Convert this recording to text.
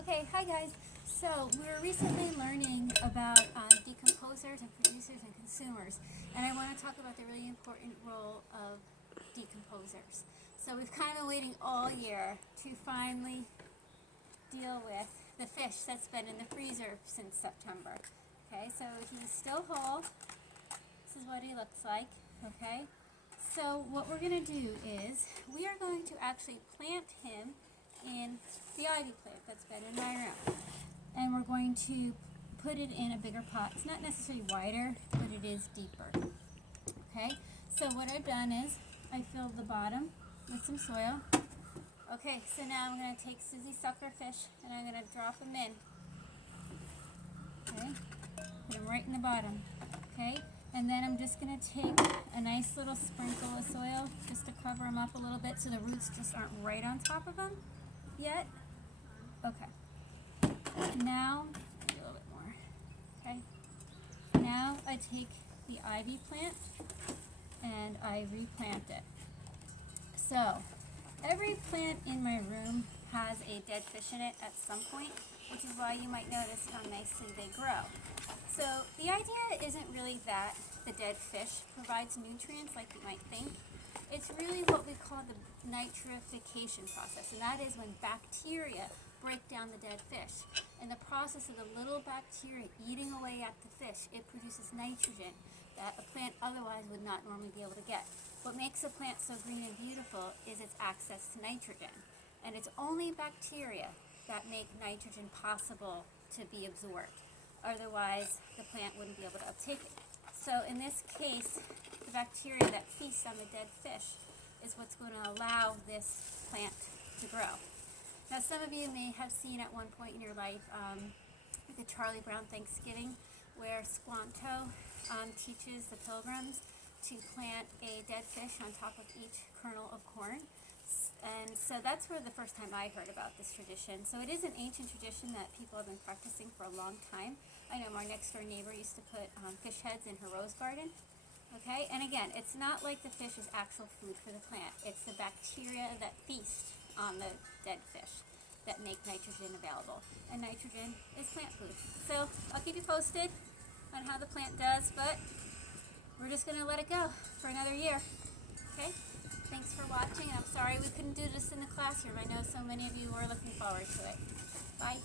Okay, hi guys. So we were recently learning about decomposers and producers and consumers, and I want to talk about the really important role of decomposers. So we've kind of been waiting all year to finally deal with the fish that's been in the freezer since September. Okay, so he's still whole. This is what he looks like. Okay, so what we're going to do is we are going to actually plant him in the ivy plant that's been in my room. And we're going to put it in a bigger pot. It's not necessarily wider, but it is deeper. Okay, so what I've done is I filled the bottom with some soil. Okay, so now I'm going to take Susie suckerfish and I'm going to drop them in. Okay, put them right in the bottom. Okay, and then I'm just going to take a nice little sprinkle of soil just to cover them up a little bit so the roots just aren't right on top of them yet. Okay, now maybe a little bit more. Okay, now I take the ivy plant and I replant it. So every plant in my room has a dead fish in it at some point, which is why you might notice how nicely they grow. So the idea isn't really that the dead fish provides nutrients like you might think. It's really what we call the nitrification process, and that is when bacteria break down the dead fish. In the process of the little bacteria eating away at the fish, it produces nitrogen that a plant otherwise would not normally be able to get. What makes a plant so green and beautiful is its access to nitrogen, and it's only bacteria that make nitrogen possible to be absorbed. Otherwise, the plant wouldn't be able to uptake it. So in this case, the bacteria that feast on the dead fish is what's going to allow this plant to grow. Now, some of you may have seen at one point in your life the Charlie Brown Thanksgiving, where Squanto teaches the pilgrims to plant a dead fish on top of each kernel of corn. And so that's where the first time I heard about this tradition. So it is an ancient tradition that people have been practicing for a long time. I know my next door neighbor used to put fish heads in her rose garden. Okay, and again, it's not like the fish is actual food for the plant. It's the bacteria that feast on the dead fish that make nitrogen available. And nitrogen is plant food. So I'll keep you posted on how the plant does, but we're just going to let it go for another year. Okay? Thanks for watching. I'm sorry we couldn't do this in the classroom. I know so many of you were looking forward to it. Bye.